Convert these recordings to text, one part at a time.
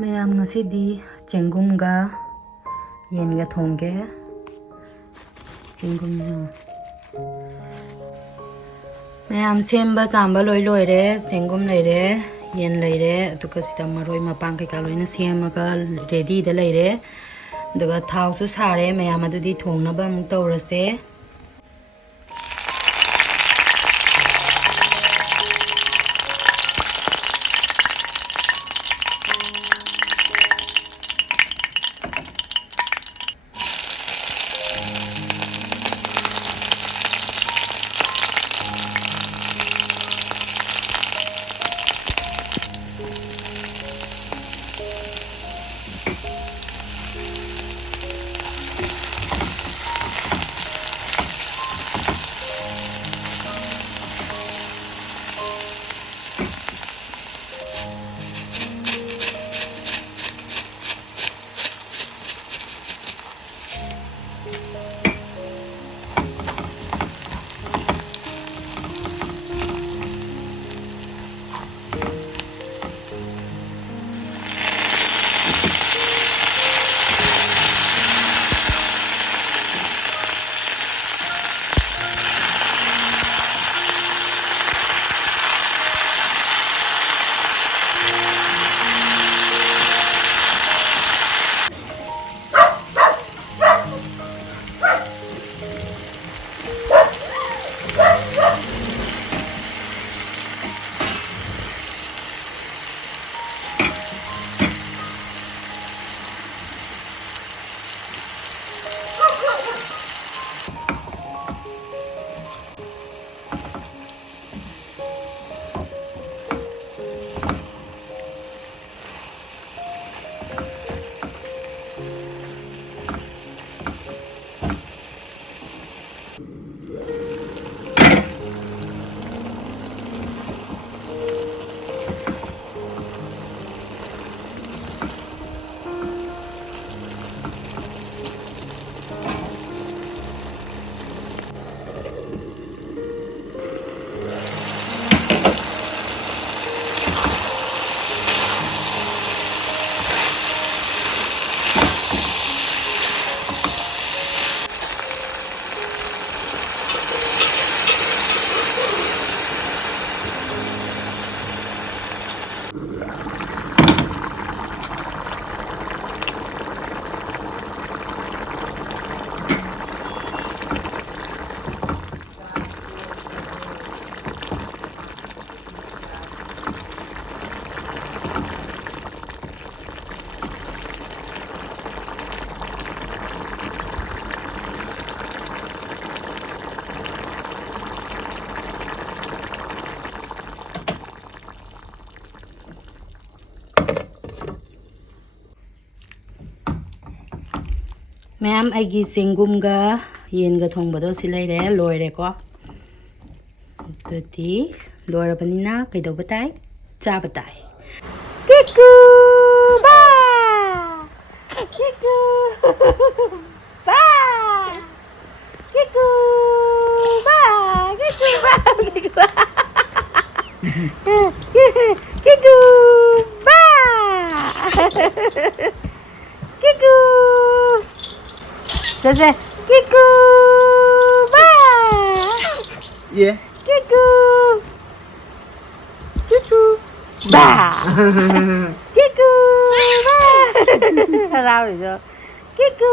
ꯃꯌꯥꯝ ꯉꯁꯤꯗꯤ ꯆꯦꯡꯒꯨꯝꯒ ꯌꯦꯟꯒ ꯊꯣꯡꯒꯦ. ꯆꯦꯡꯒꯨꯝꯁꯨ ꯃꯌꯥꯝ ꯁꯦꯝꯕ ꯆꯥꯝꯕ ꯂꯣꯏꯔꯦ. ꯆꯦꯡꯒꯨꯝ ꯂꯩꯔꯦ, ꯌꯦꯟ ꯂꯩꯔꯦ, ꯑꯗꯨꯒ ꯁꯤꯗ ꯃꯔꯣꯏ ꯃꯄꯥꯡ ꯀꯩꯀꯥ ꯂꯣꯏꯅ ꯁꯦꯝꯃꯒ ꯔꯦꯗꯤꯗ ꯂꯩꯔꯦ. ꯑꯗꯨꯒ ꯊꯥꯎꯁꯨ ꯁꯥꯔꯦ. ꯃꯌꯥꯝ ꯑꯗꯨꯗꯤ ꯊꯣꯡꯅꯕ ꯑꯃꯨꯛ ꯇꯧꯔꯁꯦ. ꯃꯌꯥꯝ ꯑꯩꯒꯤ ꯆꯦꯡꯒꯨꯝꯒ ꯌꯦꯟꯒ ꯊꯣꯡꯕꯗꯣ ꯁꯤ ꯂꯩꯔꯦ. ꯂꯣꯏꯔꯦꯀꯣ. ꯑꯗꯨꯗꯤ ꯂꯣꯏꯔꯕꯅꯤꯅ ꯀꯩꯗꯧꯕ ꯇꯥꯏ? ꯆꯥꯕ ꯇꯥꯏ. ꯀꯤꯀꯨ ꯕꯥ ꯀꯤꯀꯨ ꯕꯥ ꯀꯤꯀꯨ ꯕꯥ ꯀꯤꯀꯨ ꯕꯥ ꯀꯤꯀꯨ ꯕꯥ ꯀꯤꯀꯨ ꯕꯥ Kiku, Jose, Kiku, ba, Yeah. Kiku, Kiku, ba, Kiku, ba, sao rồi chứ? Kiku,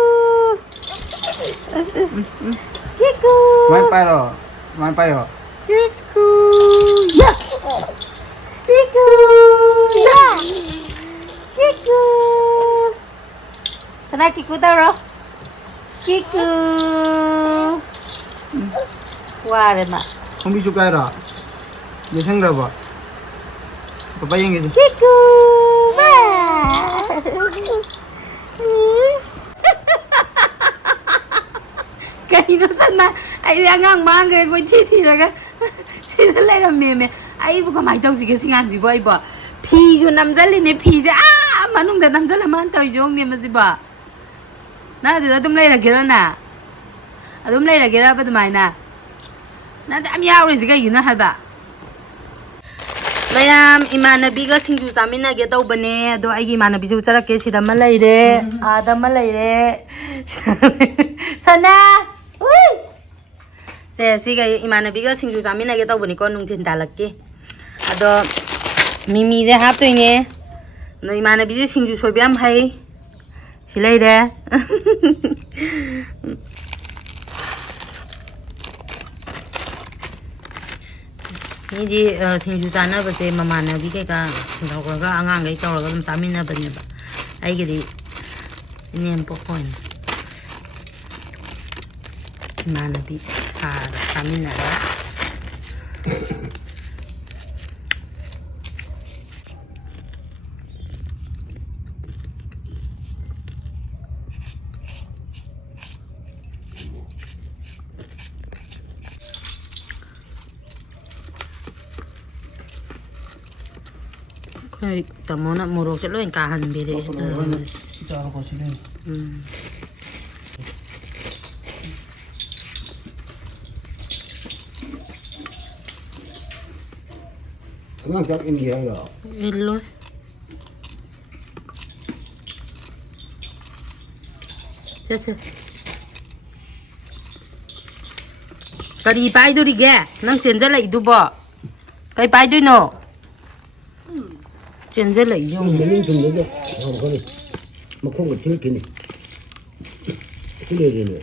Kiku, Mai pai rồi. Kiku, ya, Kiku, ya, Kiku. Sana Kiku tao rồi. Kiku. Qua rồi mà. Không biết chụp ai rồi. Để thằng rồi bỏ. Papa yang gitu. Kiku. Ba. Cái nó sana ai đang ngang mangkhre ko thi ra ga. Sida leirmme ai bu ka mai tau si ke singan si boy ba. Phi ju namjali ne phi je manung da namjala man tau jong ne ma si ba. Na da dum leiragera na. Adum leiragera ba dumai na. Na da am yaw ri si ga yuna ha ba. ꯃꯌꯥꯝ ꯏꯃꯥꯟꯅꯕꯤꯒ ꯁꯤꯡꯖꯨ ꯆꯥꯃꯤꯟꯅꯒꯦ ꯇꯧꯕꯅꯦ ꯑꯗꯣ ꯑꯩꯒꯤ ꯏꯃꯥꯟꯅꯕꯤꯁꯨ ꯆꯠꯂꯛꯀꯦ ꯁꯤꯗ ꯑꯃ ꯂꯩꯔꯦ ꯑꯥꯗ ꯑꯃ ꯂꯩꯔꯦ ꯁꯅꯥ ꯎꯏ ꯁꯦ ꯁꯤꯒ ꯏꯃꯥꯟꯅꯕꯤꯒ ꯁꯤꯡꯖꯨ ꯆꯥꯃꯤꯟꯅꯒꯦ ꯇꯧꯕꯅꯤꯀꯣ ꯅꯨꯡꯊꯤꯟ ꯇꯥꯜꯂꯛꯀꯦ ꯑꯗꯣ ꯃꯤꯃꯤꯁꯦ ꯍꯥꯞꯇꯣꯏꯅꯦ ꯑꯗꯣ ꯏꯃꯥꯟꯅꯕꯤꯁꯦ ꯁꯤꯡꯖꯨ ꯁꯣꯏꯕ ꯌꯥꯝ ꯍꯩ ꯁꯤ ꯂꯩꯔꯦ ꯃꯤꯗꯤ ꯁꯤꯡꯖꯨ ꯆꯥꯅꯕꯁꯦ ꯃꯃꯥꯟꯅꯕꯤ ꯀꯩꯀꯥ ꯇꯧꯔꯒ ꯑꯉꯥꯡꯈꯩ ꯇꯧꯔꯒ ꯑꯗꯨꯝ ꯆꯥꯃꯤꯟꯅꯕꯅꯦꯕ ꯑꯩꯒꯤꯗꯤ ꯏꯅꯦꯝꯄꯣꯛ ꯑꯣꯏꯅ 이만하비 사람이나라 그래 tamona murok sẽ lên cả hành bì đấy Nó chắc em gì rồi. in luôn chết chết cái đi bay đôi đi ghé năng chiến rất lại đu bỏ cái bay đôi nọ chiến rất lại dùng Mình dùng được không có đi mà không có chơi cái này cái này nữa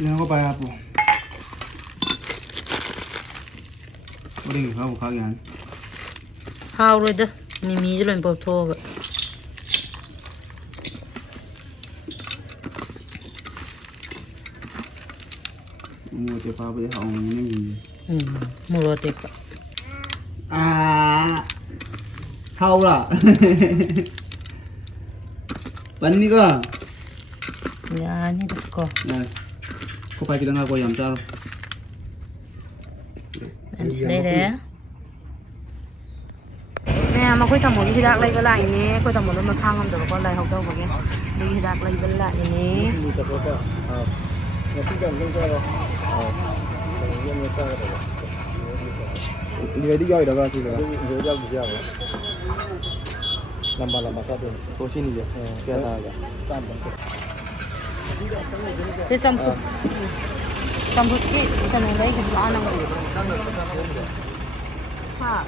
이거 봐야 뭐 우리 가고 가게 안 hao rồi đó mì lên bầu thô rồi mua cái bao bữa hậu nó gì mua rồi thì à hậu là bánh đi cơ ya ini được kok này có phải kita nggak goyang cal em lấy đấy nè mà khối thầm một cái đạc lấy cái lại nè khối thầm một nó mà sang không được con lại học đâu vậy đi cái đạc lấy cái lại nè dia đi gọi đó thì là dia jauh bisa lama-lama satu oh sini dia kita agak thế xong xong phút cái này lấy cái lá năng ha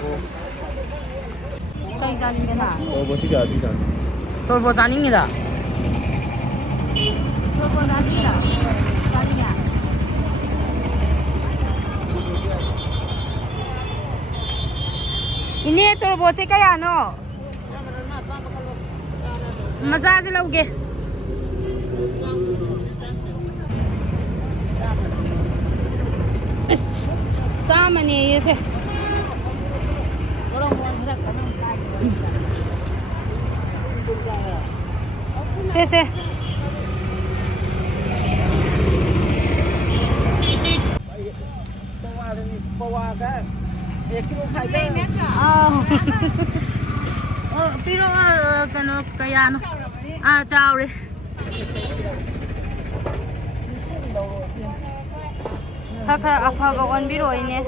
cây ra đi cái nào oh tidak tôi vô dán như là tôi vô dán như là dán như là ini turbo ce kaya no maza se lauke sama ne yese se bawa cái kilo khai piro kano kaya no chao đi khá afaba on biro ine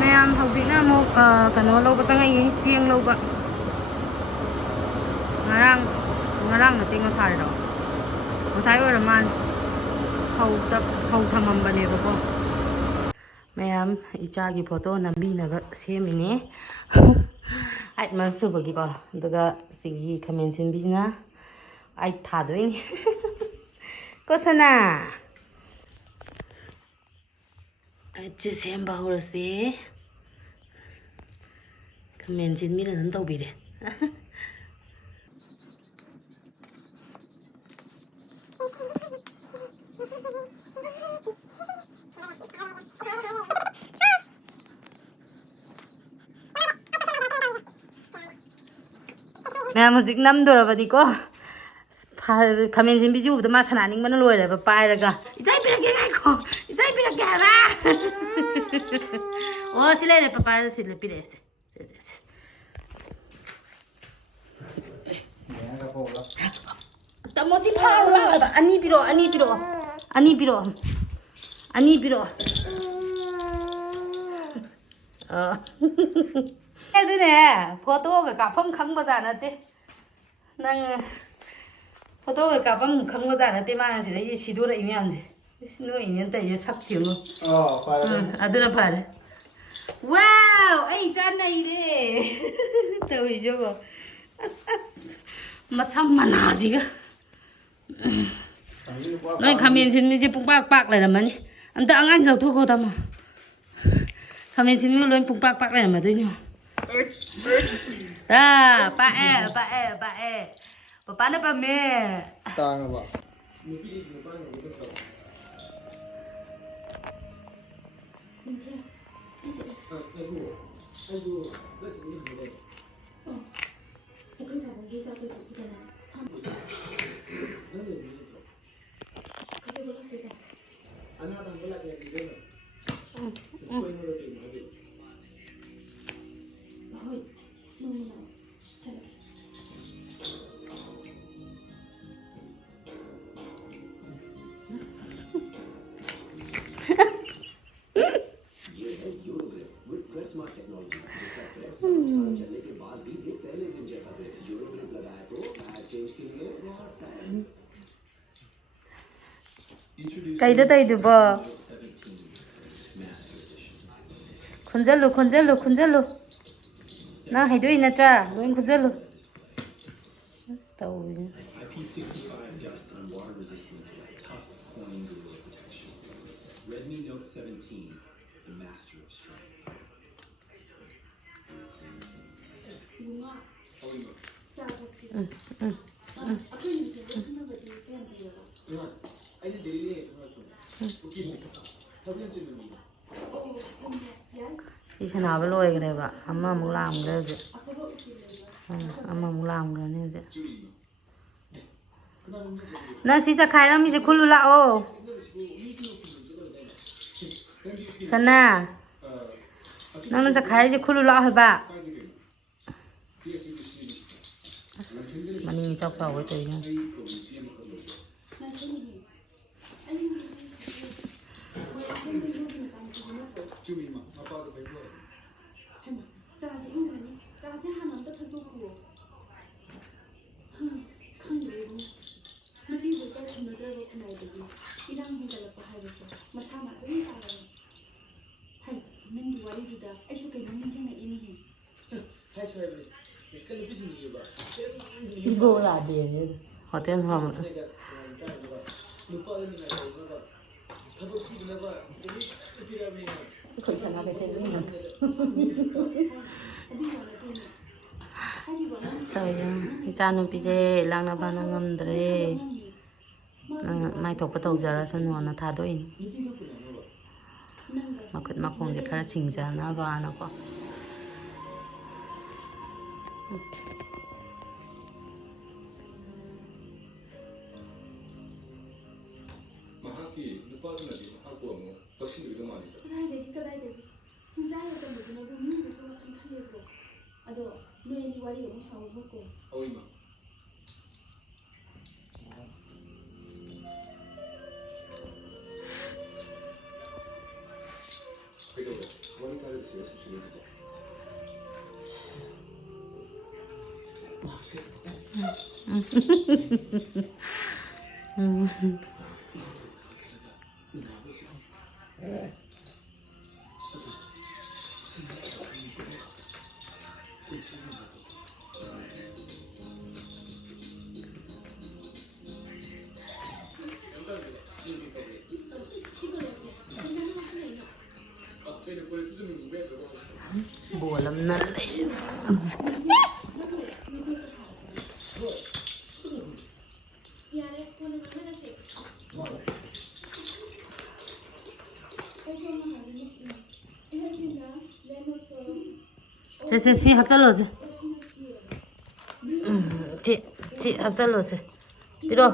ma'am hꯧꯖꯤꯛꯅ ꯑꯃꯨꯛ kano ꯂꯧꯕ ꯆꯪꯉꯛꯏ ꯆꯦꯡ ꯂꯧꯕ ngarang na tinga sariro masai ora man khâu thamambanebako mayam ichagi photo nambinaga semine ai man subagi ko daga sigi comment sinbina ai thadoini kosana aje semba horase comment sinbina nan tawbire ꯃꯌꯥꯝ ꯍꯧꯖꯤꯛ ꯅꯝꯗꯣꯔꯕꯅꯤꯀꯣ ꯈꯥꯃꯦꯟ ꯁꯤꯟꯕꯤꯁꯤ ꯎꯕꯗ ꯃꯥ ꯁꯅꯥꯅꯤꯡꯕꯅ ꯂꯣꯏꯔꯦꯕ ꯄꯥꯏꯔꯒ ꯏꯆꯥ ꯄꯤꯔꯛꯀꯦ ꯉꯥꯏꯈꯣ ꯏꯆꯥ ꯄꯤꯔꯛꯀꯦ ꯍꯥꯏꯕ ꯑꯣ ꯁꯤ ꯂꯩꯔꯦ ꯄꯄꯥ ꯁꯤ ꯄꯤꯔꯛꯑꯦ ꯁꯦ ꯇꯥꯃꯣ ꯁꯤ ꯐꯥꯔꯣ ꯂꯥꯛꯑꯣꯕ ꯑꯅꯤ ꯄꯤꯔꯛꯑꯣ ꯑꯗꯨꯅꯦ ꯐꯣꯇꯣꯒ ꯀꯥꯞꯐꯝ ꯈꯪꯕꯖꯥꯠ ꯅꯠꯇꯦ ꯅꯪ ꯐꯣꯇꯣꯒ ꯀꯥꯞꯐꯝ ꯈꯪꯕꯖꯥꯠ ꯅꯠꯇꯦ ꯃꯥꯅ ꯁꯤꯗꯩ ꯁꯤꯗꯣꯔꯛꯏ ꯃꯌꯥꯝꯁꯦ ꯅꯣꯏꯅꯦꯅ ꯇꯧꯔꯤꯁꯦ ꯁꯛ ꯁꯦꯡꯉꯣ ꯑꯗꯨꯅ ꯐꯔꯦ ꯋꯥꯎ ꯑꯩ ꯏꯆꯥ ꯅꯩꯔꯦ ꯇꯧꯔꯤꯁꯦꯀꯣ ꯑꯁ ꯃꯁꯝ ꯃꯅꯥꯁꯤꯒ ꯅꯣꯏ ꯈꯥꯃꯦꯟ ꯁꯤꯟꯕꯤꯁꯦ ꯄꯨꯡꯄꯥꯛ ꯂꯩꯔꯝꯃꯅꯤ ꯑꯝꯇ ꯑꯉꯥꯡꯁꯤ ꯂꯧꯊꯣꯛꯈꯣ ꯇꯥꯃꯣ ꯈꯥꯃꯦꯟ ꯁꯤꯟꯕꯤꯒ ꯂꯣꯏ ꯄꯨꯡꯄꯥꯛ ꯂꯩꯔꯝꯃꯗꯣꯏꯅꯤ ꯄꯥꯛꯑꯦ ꯄꯄꯥꯅ ꯄꯥꯝꯃꯦ ꯇꯥꯡꯉꯕ ꯀꯩꯗ ꯇꯧꯏꯗꯨꯕꯣ ꯈꯨꯟꯖꯜꯂꯨ ꯅꯪ ꯍꯩꯗꯣꯛꯏ ꯅꯠꯇ꯭ꯔꯥ ꯂꯣꯏ ꯈꯨꯟꯖꯜꯂꯨ ꯑꯁ ꯇꯧꯔꯤꯅꯦ ꯁꯤ ꯁꯥꯟꯅꯕ ꯂꯣꯏꯈ꯭ꯔꯦꯕ ꯑꯃꯃꯨꯛ ꯂꯥꯛꯑꯝꯈ꯭ꯔꯦ ꯍꯧꯖꯤꯛ ꯑꯃꯃꯨꯛ ꯂꯥꯛꯑꯝꯈ꯭ꯔꯅꯤ ꯍꯧꯖꯤꯛ ꯅꯪ ꯁꯤ ꯆꯈꯥꯏꯔꯝꯃꯤꯁꯦ ꯈꯨꯜꯂꯨ ꯂꯥꯛꯑꯣ ꯁꯅꯥ ꯅꯪꯅ ꯆꯈꯥꯏꯔꯤꯁꯦ ꯈꯨꯜꯂꯨ ꯂꯥꯛꯑꯣ ꯍꯥꯏꯕ ꯃꯅꯤꯡ ꯏꯆꯥꯎ ꯆꯥꯎꯕꯩ ꯇꯧꯔꯤꯅꯦ 이거 안 돼. 어떤 거? 이चानु피से ꯂꯥꯛꯅꯕꯅ ꯉꯝꯗ꯭ꯔꯦ ꯃꯥꯏ ꯊꯣꯛꯄ ꯇꯧꯖꯔꯁꯅꯨꯅ ꯊꯥꯗꯣꯛꯏꯅꯤ ꯃꯈꯨꯠ ꯃꯈꯣꯡꯁꯦ ꯈꯔ ꯁꯤꯡꯖꯅꯕꯅꯀꯣ 보람나 제 씨 합살러지 chị hấp dẫn rồi. Biết rồi.